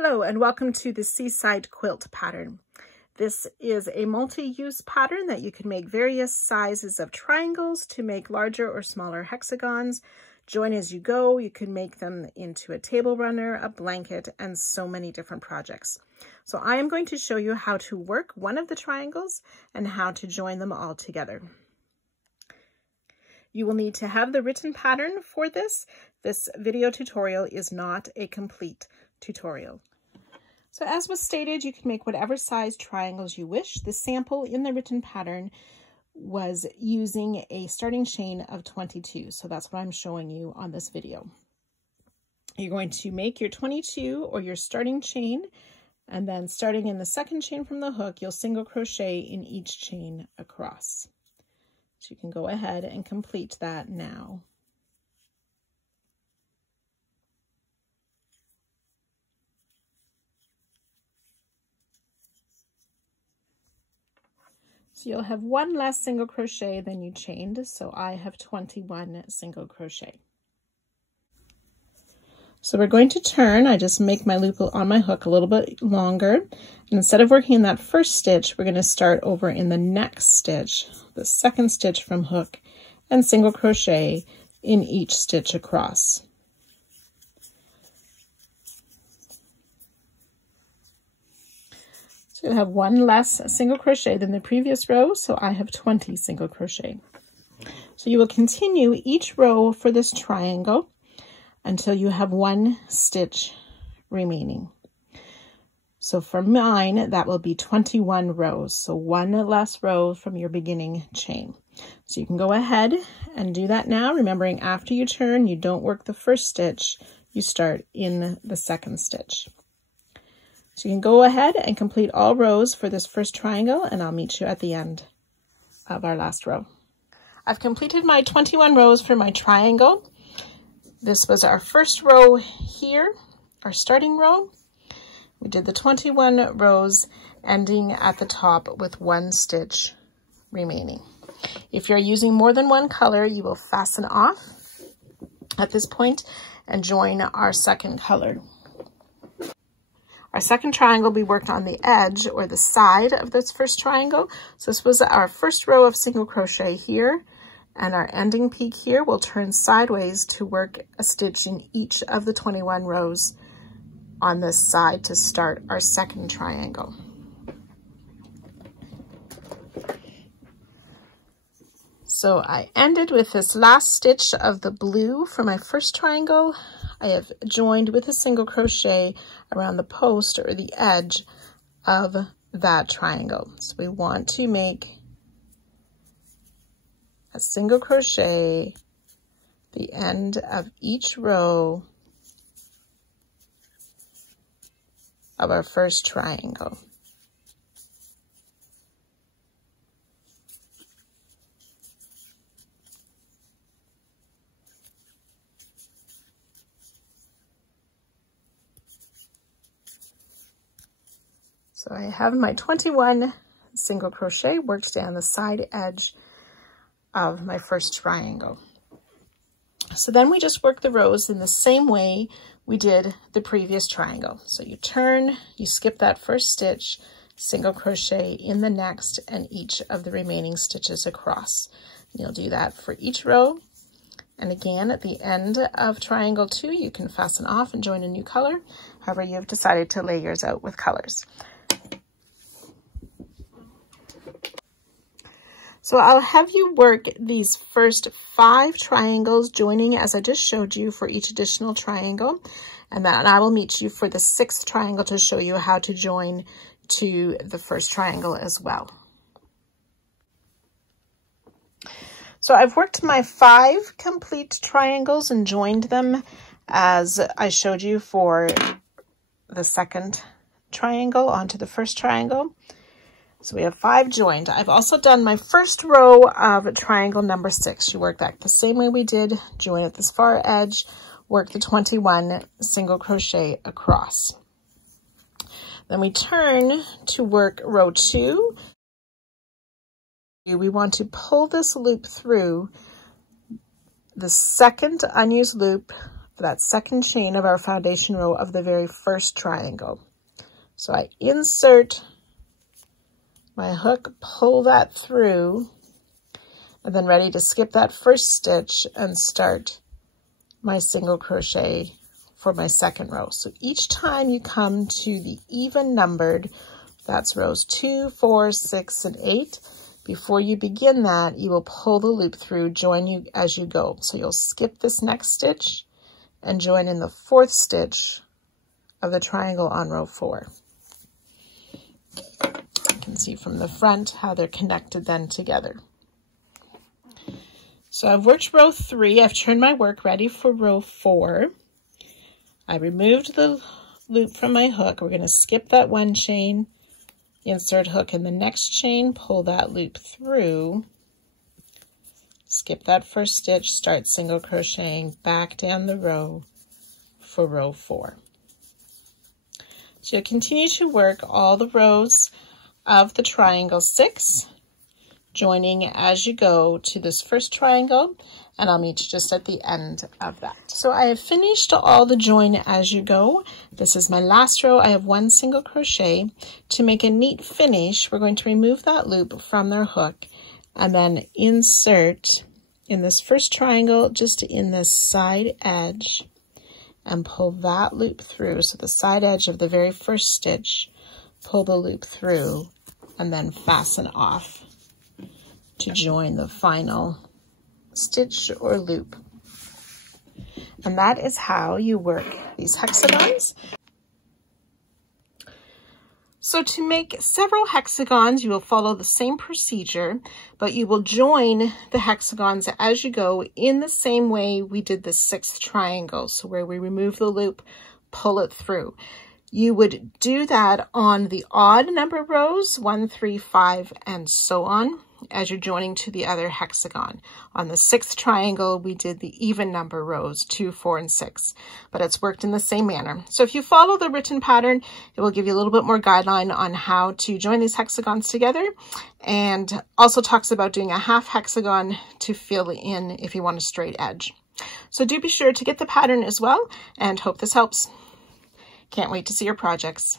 Hello and welcome to the Seaside Quilt pattern. This is a multi-use pattern that you can make various sizes of triangles to make larger or smaller hexagons. Join as you go. You can make them into a table runner, a blanket, and so many different projects. So I am going to show you how to work one of the triangles and how to join them all together. You will need to have the written pattern for this. This video tutorial is not a complete tutorial. So as was stated, you can make whatever size triangles you wish. The sample in the written pattern was using a starting chain of 22. So that's what I'm showing you on this video. You're going to make your 22 or your starting chain, and then starting in the second chain from the hook, you'll single crochet in each chain across. So you can go ahead and complete that now. So you'll have one less single crochet than you chained, so I have 21 single crochet. So we're going to turn. I just make my loop on my hook a little bit longer. And instead of working in that first stitch, we're going to start over in the next stitch, the second stitch from hook, and single crochet in each stitch across. So you'll have one less single crochet than the previous row, so I have 20 single crochet. So you will continue each row for this triangle until you have one stitch remaining. So for mine, that will be 21 rows, so one less row from your beginning chain. So you can go ahead and do that now, remembering after you turn, you don't work the first stitch, you start in the second stitch. So you can go ahead and complete all rows for this first triangle, and I'll meet you at the end of our last row. I've completed my 21 rows for my triangle. This was our first row here, our starting row. We did the 21 rows ending at the top with one stitch remaining. If you're using more than one color, you will fasten off at this point and join our second color. Our second triangle, we worked on the edge or the side of this first triangle. So this was our first row of single crochet here, and our ending peak here will turn sideways to work a stitch in each of the 21 rows on this side to start our second triangle. So I ended with this last stitch of the blue for my first triangle. I have joined with a single crochet around the post or the edge of that triangle. So we want to make a single crochet the end of each row of our first triangle. So I have my 21 single crochet worked down the side edge of my first triangle. So then we just work the rows in the same way we did the previous triangle. So you turn, you skip that first stitch, single crochet in the next and each of the remaining stitches across. And you'll do that for each row. And again, at the end of triangle 2, you can fasten off and join a new color. However, you have decided to lay yours out with colors. So I'll have you work these first 5 triangles, joining as I just showed you for each additional triangle. And then I will meet you for the 6th triangle to show you how to join to the first triangle as well. So I've worked my 5 complete triangles and joined them as I showed you for the second triangle onto the first triangle. So we have 5 joined. I've also done my first row of triangle number 6. You work back the same way we did, join at this far edge, work the 21 single crochet across. Then we turn to work row 2. We want to pull this loop through the second unused loop for that second chain of our foundation row of the very first triangle. So I insert my hook, pull that through, and then ready to skip that first stitch and start my single crochet for my second row. So each time you come to the even numbered, that's rows 2, 4, 6, and 8, before you begin that, you will pull the loop through, join you as you go. So you'll skip this next stitch and join in the 4th stitch of the triangle on row 4. You can see from the front how they're connected then together. So I've worked row 3, I've turned my work ready for row 4. I removed the loop from my hook. We're going to skip that one chain, insert hook in the next chain, pull that loop through, skip that first stitch, start single crocheting back down the row for row 4. So you'll continue to work all the rows of the triangle 6, joining as you go to this first triangle, and I'll meet you just at the end of that. So I have finished all the join as you go. This is my last row. I have 1 single crochet. To make a neat finish, we're going to remove that loop from their hook and then insert in this first triangle, just in this side edge, and pull that loop through. So the side edge of the very first stitch, pull the loop through, and then fasten off to join the final stitch or loop. And that is how you work these hexagons. So to make several hexagons, you will follow the same procedure, but you will join the hexagons as you go in the same way we did the 6th triangle. So where we remove the loop, pull it through. You would do that on the odd number rows, 1, 3, 5, and so on, as you're joining to the other hexagon. On the 6th triangle, we did the even number rows, 2, 4, and 6, but it's worked in the same manner. So if you follow the written pattern, it will give you a little bit more guideline on how to join these hexagons together, and also talks about doing a half hexagon to fill in if you want a straight edge. So do be sure to get the pattern as well, and hope this helps. Can't wait to see your projects.